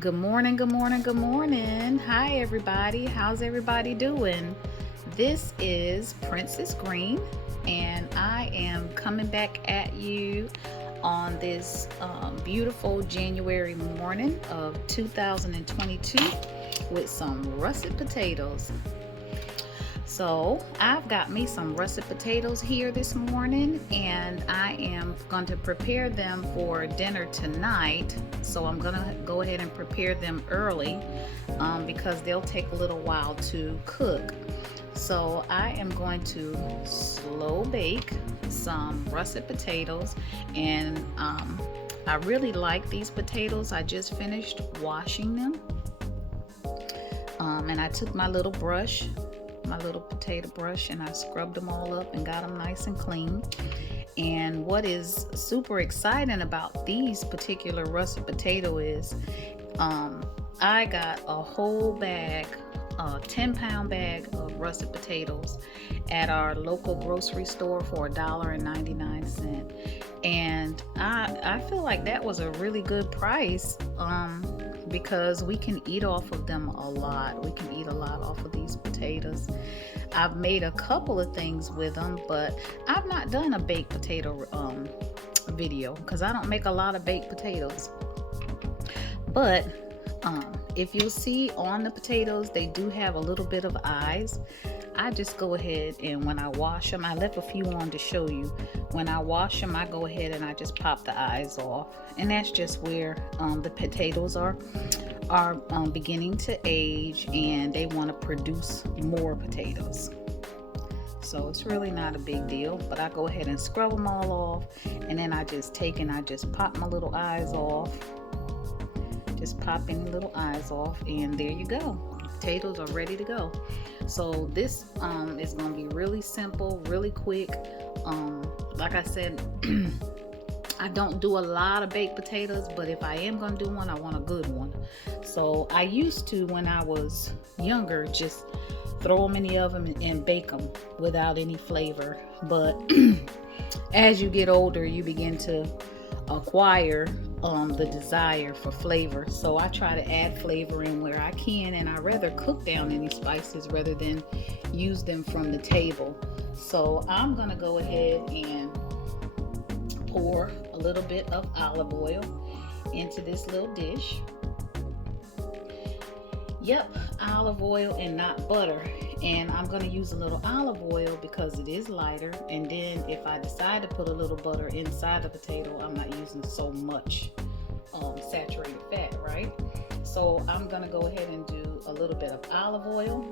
Good morning, good morning, good morning. Hi, everybody. How's everybody doing? This is Princess Green, and I am coming back at you on this beautiful January morning of 2022 with some russet potatoes. So I've got me some russet potatoes here this morning, and I am going to prepare them for dinner tonight. So I'm going to go ahead and prepare them early because they'll take a little while to cook. So I am going to slow bake some russet potatoes, and I really like these potatoes. I just finished washing them, and I took my little potato brush, and I scrubbed them all up and got them nice and clean. And what is super exciting about these particular russet potato is I got a whole bag, a 10-pound bag of russet potatoes at our local grocery store for $1.99. And I feel like that was a really good price because we can eat off of them a lot. We can eat a lot off of these potatoes. I've made a couple of things with them, but I've not done a baked potato video because I don't make a lot of baked potatoes. But if you'll see on the potatoes, they do have a little bit of eyes. I just go ahead and when I wash them, I left a few on to show you. When I wash them, I go ahead and I just pop the eyes off. And that's just where the potatoes are beginning to age, and they want to produce more potatoes. So it's really not a big deal, but I go ahead and scrub them all off, and then I just take and I just pop my little eyes off. Just pop any little eyes off, and there you go. Potatoes are ready to go. So this is going to be really simple, really quick. Like I said, I don't do a lot of baked potatoes, but if I am going to do one, I want a good one. So I used to, when I was younger, just throw them in the oven and bake them without any flavor. But as you get older, you begin to acquire the desire for flavor. So I try to add flavor in where I can, and I rather cook down any spices rather than use them from the table. So I'm gonna go ahead and pour a little bit of olive oil into this little dish. Yep, olive oil and not butter. And I'm going to use a little olive oil because it is lighter. And then if I decide to put a little butter inside the potato, I'm not using so much saturated fat, right? So I'm going to go ahead and do a little bit of olive oil.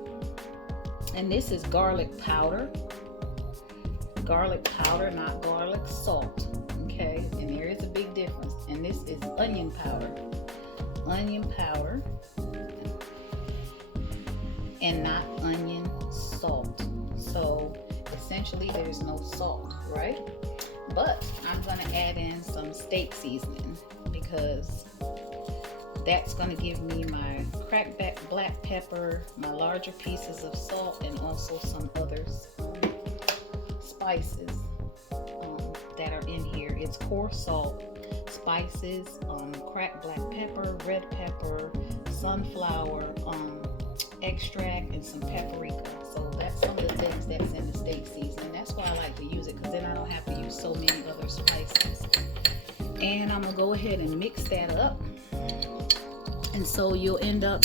And this is garlic powder. Garlic powder, not garlic salt. Okay, and there is a big difference. And this is onion powder. Onion powder. And not onion salt. So essentially there's no salt, right? But I'm going to add in some steak seasoning because that's going to give me my cracked black pepper, my larger pieces of salt, and also some other spices that are in here. It's coarse salt, spices, cracked black pepper, red pepper, sunflower extract, and some paprika. So that's some of the things that's in the steak seasoning. That's why I like to use it, because then I don't have to use so many other spices. And I'm gonna go ahead and mix that up, and so you'll end up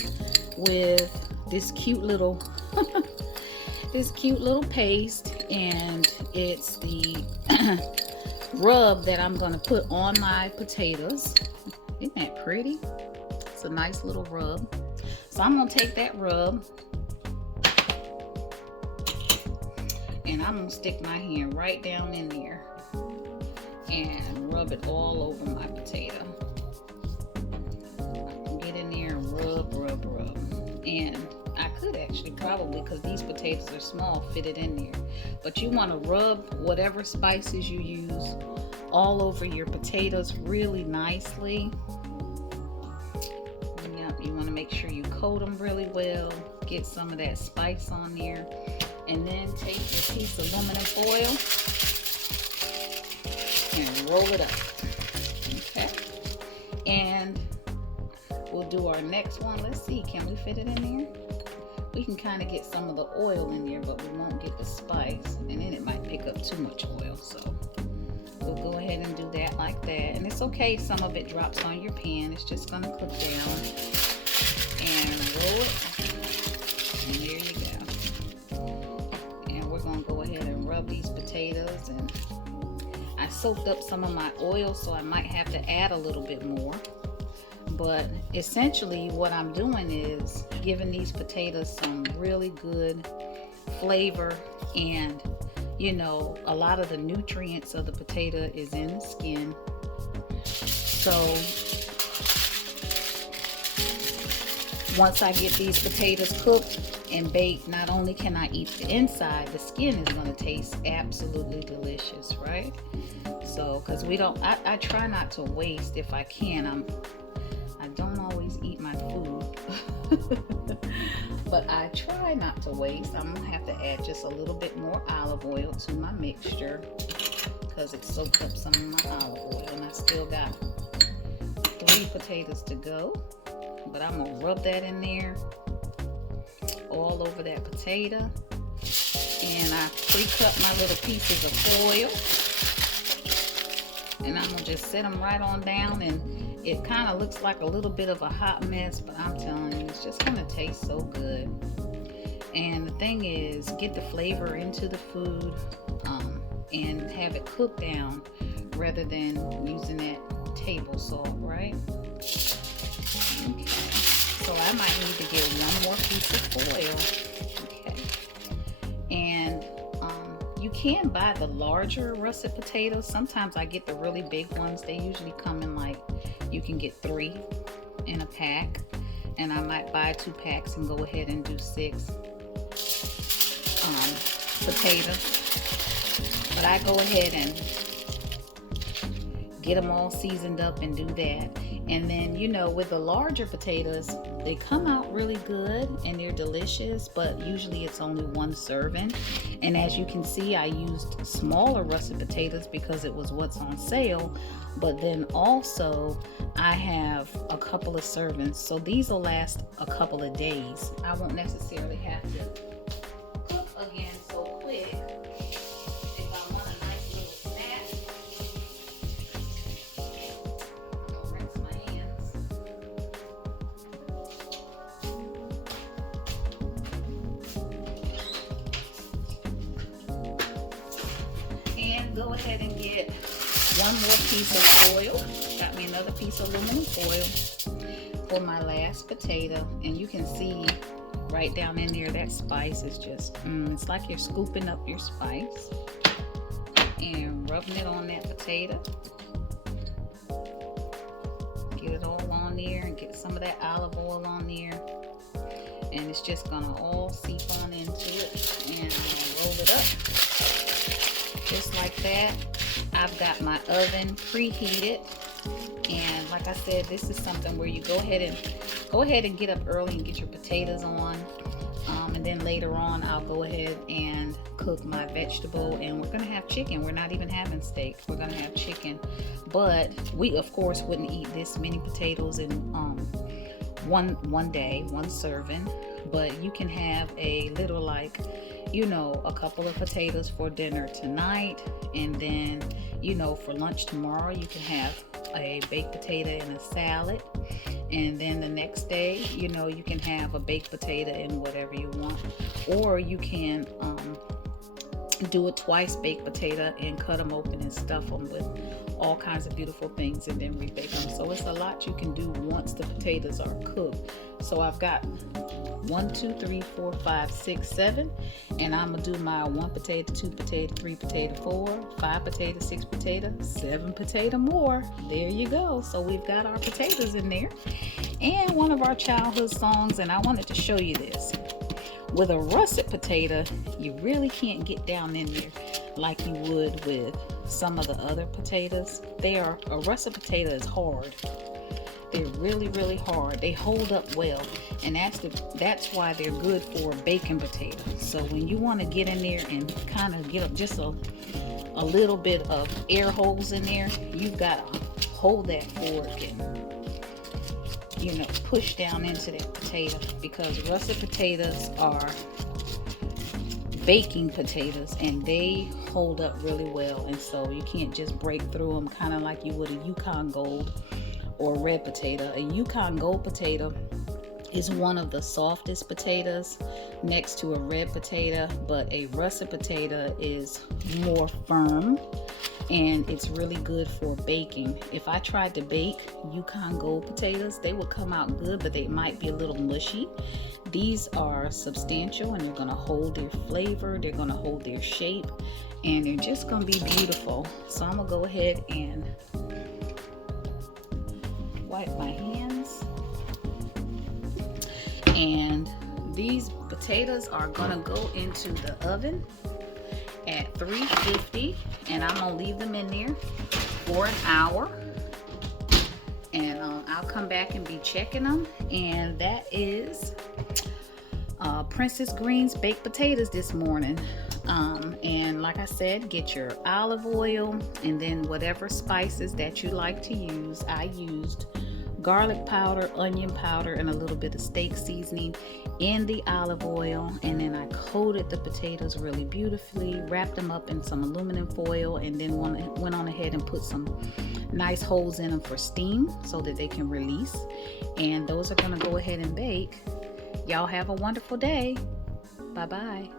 with this cute little paste, and it's the rub that I'm gonna put on my potatoes. Isn't that pretty? It's a nice little rub. So I'm going to take that rub, and I'm going to stick my hand right down in there and rub it all over my potato. I can get in there and rub. And I could actually probably, because these potatoes are small, fit it in there. But you want to rub whatever spices you use all over your potatoes really nicely. You want to make sure you coat them really well, get some of that spice on there, and then take your piece of aluminum foil and roll it up. Okay, And we'll do our next one. Let's see, can we fit it in there? We can kind of get some of the oil in there, but we won't get the spice, and then it might pick up too much oil. So we'll go ahead and do that like that. And it's okay if some of it drops on your pan. It's just gonna cook down. And roll it. And there you go. And we're gonna go ahead and rub these potatoes. And I soaked up some of my oil, so I might have to add a little bit more. But essentially what I'm doing is giving these potatoes some really good flavor, and you know, a lot of the nutrients of the potato is in the skin. So once I get these potatoes cooked and baked, not only can I eat the inside, the skin is going to taste absolutely delicious, right? So because I try not to waste if I can. I don't always eat my food, but I try not to waste. I'm gonna have to add just a little bit more olive oil to my mixture because it soaked up some of my olive oil, and I still got 3 potatoes to go. But I'm gonna rub that in there all over that potato, and I pre-cut my little pieces of foil, and I'm gonna just set them right on down. And it kind of looks like a little bit of a hot mess, but I'm telling you, it's just gonna taste so good. And the thing is, get the flavor into the food, and have it cook down rather than using that table salt, right? Okay. So I might need to get one more piece of foil. Okay. And you can buy the larger russet potatoes. Sometimes I get the really big ones. They usually come in like, you can get 3 in a pack, and I might buy 2 packs and go ahead and do 6 potatoes. But I go ahead and get them all seasoned up and do that. And then, you know, with the larger potatoes, they come out really good and they're delicious, but usually it's only 1 serving. And as you can see, I used smaller russet potatoes because it was what's on sale. But then also I have a couple of servings, so these will last a couple of days. I won't necessarily have to cook again so quick. If I want a nice little snack, I'll rinse my hands. And go ahead and get 1 more piece of foil. Got me another piece of aluminum foil for my last potato. And you can see right down in there, that spice is just, it's like you're scooping up your spice and rubbing it on that potato. Get it all on there and get some of that olive oil on there. And it's just gonna all seep on into it. And I'm gonna roll it up just like that. I've got my oven preheated, and like I said, this is something where you go ahead and get up early and get your potatoes on, and then later on I'll go ahead and cook my vegetable. And we're gonna have chicken. We're not even having steak, we're gonna have chicken. But we of course wouldn't eat this many potatoes in one day, 1 serving. But you can have a little, like, you know, a couple of potatoes for dinner tonight, and then, you know, for lunch tomorrow you can have a baked potato and a salad, and then the next day, you know, you can have a baked potato and whatever you want. Or you can do a twice baked potato and cut them open and stuff them with all kinds of beautiful things and then rebake them. So it's a lot you can do once the potatoes are cooked. So I've got 1, 2, 3, 4, 5, 6, 7, and I'm gonna do my 1 potato, 2 potato, 3 potato, 4, 5 potato, 6 potato, 7 potato more. There you go. So we've got our potatoes in there, and one of our childhood songs. And I wanted to show you this. With a russet potato, you really can't get down in there like you would with some of the other potatoes. A russet potato is hard. They're really, really hard. They hold up well, and that's why they're good for baking potatoes. So when you want to get in there and kind of get just a little bit of air holes in there, you've got to hold that fork and push down into that potato, because russet potatoes are baking potatoes and they hold up really well, and so you can't just break through them kind of like you would a Yukon Gold or red potato. A Yukon Gold potato is one of the softest potatoes next to a red potato, but a russet potato is more firm and it's really good for baking. If I tried to bake Yukon Gold potatoes, they would come out good, but they might be a little mushy. These are substantial and they're going to hold their flavor, they're going to hold their shape, and they're just going to be beautiful. So I'm going to go ahead and wipe my hands. And these potatoes are going to go into the oven at 350, and I'm going to leave them in there for an hour. And I'll come back and be checking them. And that is Princess Green's baked potatoes this morning. And like I said, get your olive oil and then whatever spices that you like to use. I used garlic powder, onion powder, and a little bit of steak seasoning in the olive oil, and then I coated the potatoes really beautifully, wrapped them up in some aluminum foil, and then went on ahead and put some nice holes in them for steam so that they can release. And those are going to go ahead and bake. Y'all have a wonderful day. Bye bye.